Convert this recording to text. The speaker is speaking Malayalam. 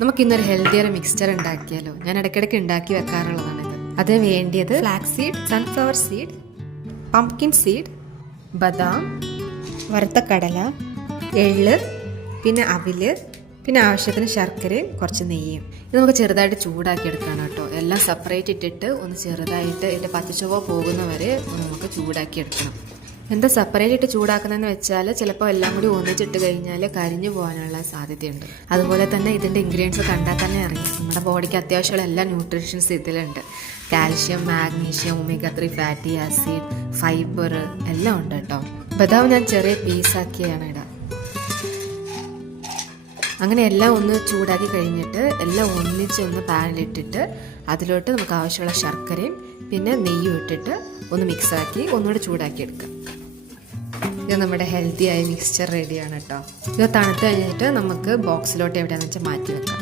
നമുക്കിന്നൊരു ഹെൽത്തിയർ മിക്സ്ചർ ഉണ്ടാക്കിയാലോ. ഞാൻ ഇടയ്ക്കിടയ്ക്ക് ഉണ്ടാക്കി വെക്കാറുള്ളതാണിത്. അതിന് വേണ്ടിയത് flax seed, sunflower seed, pumpkin seed, ബദാം, വറുത്ത കടല, എള്ള്, പിന്നെ അവില്, പിന്നെ ആവശ്യത്തിന് ശർക്കരയും കുറച്ച് നെയ്യും. ഇത് നമുക്ക് ചെറുതായിട്ട് ചൂടാക്കി എടുക്കണം കേട്ടോ. എല്ലാം സെപ്പറേറ്റ് ഇട്ടിട്ട് ഒന്ന് ചെറുതായിട്ട് ഇതിൻ്റെ പച്ചച്ചുവ പോകുന്നവരെ ഒന്ന് നമുക്ക് ചൂടാക്കി എടുക്കണം. എന്താ സെപ്പറേറ്റ് ഇട്ട് ചൂടാക്കുന്നതെന്ന് വെച്ചാൽ ചിലപ്പോൾ എല്ലാം കൂടി ഒന്നിച്ചിട്ട് കഴിഞ്ഞാൽ കരിഞ്ഞു പോകാനുള്ള സാധ്യതയുണ്ട്. അതുപോലെ തന്നെ ഇതിൻ്റെ ഇൻഗ്രീഡിയൻസ് കണ്ടാൽ തന്നെ അറിയാം, നമ്മുടെ ബോഡിക്ക് അത്യാവശ്യമുള്ള എല്ലാ ന്യൂട്രീഷൻസ് ഇതിലുണ്ട്. Calcium, magnesium, omega 3 fatty acid, fibre എല്ലാം ഉണ്ട് കേട്ടോ. ബദാം ഞാൻ ചെറിയ പീസാക്കിയാണ് ഇടാം. അങ്ങനെ എല്ലാം ഒന്ന് ചൂടാക്കി കഴിഞ്ഞിട്ട് എല്ലാം ഒന്നിച്ചൊന്ന് പാനിലിട്ടിട്ട് അതിലോട്ട് നമുക്ക് ആവശ്യമുള്ള ശർക്കരയും പിന്നെ നെയ്യും ഇട്ടിട്ട് ഒന്ന് മിക്സാക്കി ഒന്നുകൂടെ ചൂടാക്കി എടുക്കാം. ഇത് നമ്മുടെ ഹെൽത്തി ആയ മിക്സ്ചർ റെഡിയാണ് കേട്ടോ. ഇത് തണുത്ത് കഴിഞ്ഞിട്ട് നമുക്ക് ബോക്സിലോട്ട് എവിടെയാണെന്ന് വെച്ചാൽ മാറ്റി വെക്കാം.